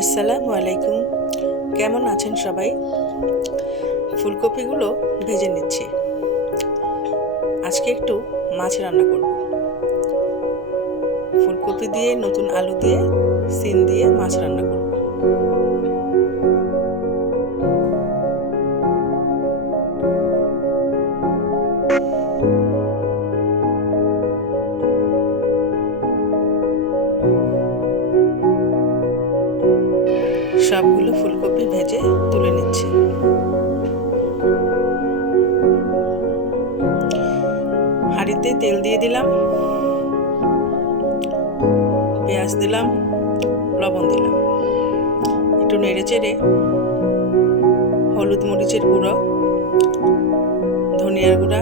আসসালামু আলাইকুম। কেমন আছেন সবাই? ফুলকপিগুলো ভেজে নিচ্ছি। আজকে একটু মাছ রান্না করব। ফুলকপি দিয়ে, নতুন আলু দিয়ে, সিম দিয়ে মাছ রান্না করব। সবগুলো ফুলকপি ভেজে তুলে নিচ্ছি। হাঁড়িতে তেল দিয়ে দিলাম, পেঁয়াজ দিলাম, লবণ দিলাম, একটু নেড়ে চেড়ে হলুদ মরিচের গুঁড়ো, ধনিয়ার গুঁড়া,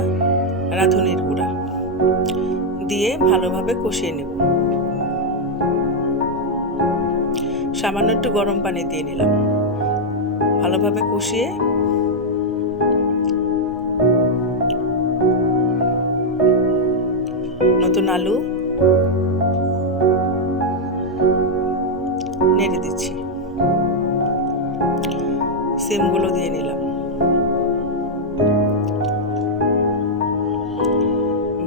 রাঁধুনির গুঁড়া দিয়ে ভালোভাবে কষিয়ে নেব। সামান্য একটু গরম পানি দিয়ে নিলাম। ভালোভাবে কষিয়ে নতুন আলু নেড়ে দিচ্ছি। সিমগুলো দিয়ে নিলাম।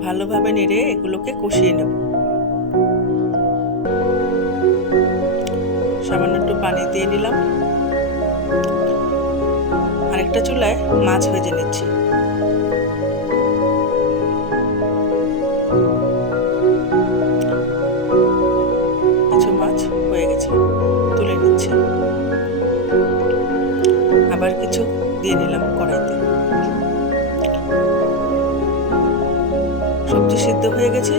ভালোভাবে নেড়ে এগুলোকে কষিয়ে নেব। সামান্য একটু পানি দিয়ে নিলাম। আরেকটা চুলায় মাছ ভেজে নিচ্ছি। কিছু মাছ হয়ে গেছে, তুলে নিচ্ছি। আবার কিছু দিয়ে নিলাম কড়াইতে। সবজি সিদ্ধ হয়ে গেছে,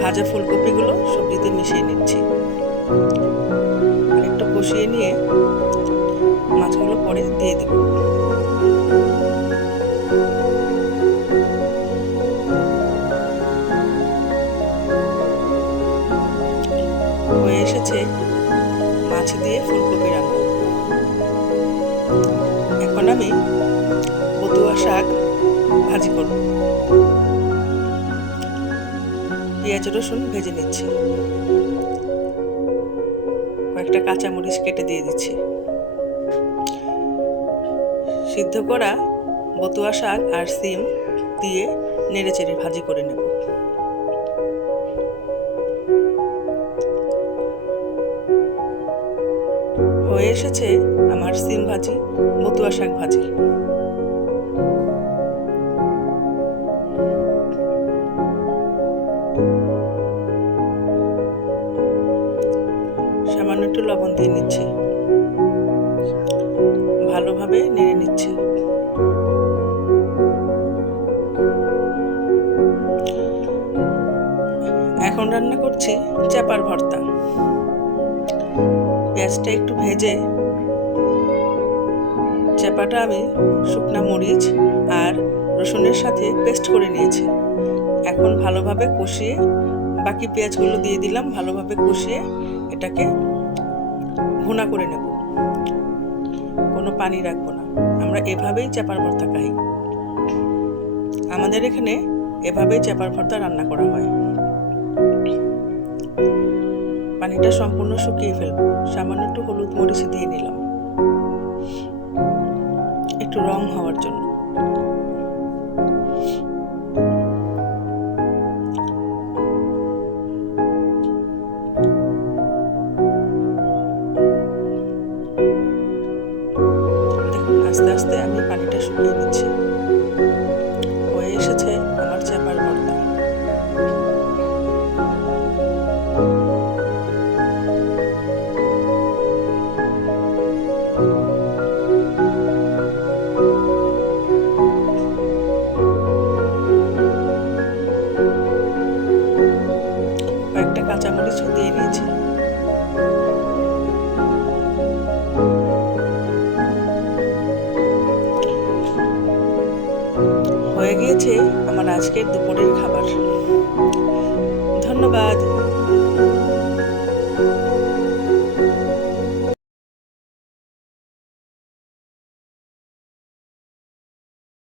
ভাজা ফুলকপিগুলো সবজিতে মিশিয়ে নিচ্ছি। আর একটু কষিয়ে নিয়ে মাছগুলো পরে দিয়ে দেব। হয়ে এসেছে মাছ দিয়ে ফুলকপি রান্না। এখন আমি বতুয়া শাক ভাজি করব। পেঁয়াজ রসুন ভেজে নিচ্ছি। কয়েকটা কাঁচামরিচ কেটে দিয়ে দিচ্ছি। সিদ্ধ করা বতুয়া শাক আর সিম দিয়ে নেড়ে চেড়ে ভাজি করে নেব। হয়ে এসেছে আমার সিম ভাজি, বতুয়া শাক ভাজি। সামান্য একটু লবণ দিয়ে নিচ্ছি। ভালোভাবে নেড়ে নিচ্ছি। এখন রান্না করছি চাপার ভর্তা। পেঁয়াজটা একটু ভেজে চাপাটা আমি শুকনা মরিচ আর রসুনের সাথে পেস্ট করে নিয়েছি। এখন ভালোভাবে কষিয়ে বাকি পেঁয়াজগুলো দিয়ে দিলাম। ভালোভাবে কষিয়ে এটাকে ভুনা করে নেব। কোনো পানি রাখবো না। আমরা এভাবেই চাপার ভর্তা খাই। আমাদের এখানে এভাবেই চাপার ভর্তা রান্না করা হয়। পানিটা সম্পূর্ণ শুকিয়ে ফেলবো। সামান্য একটু হলুদ মরিচ দিয়ে নিলাম, একটু রং হওয়ার জন্য। দেখুন, আস্তে আস্তে আমি পানিটা শুকিয়ে নিচ্ছি। হয়ে এসেছে আমার চাপার ভর্তা। কয়েকটা কাঁচামরিচও দিয়ে নিয়েছি। হয়ে গিয়েছে আমার আজকের দুপুরের খাবার। ধন্যবাদ।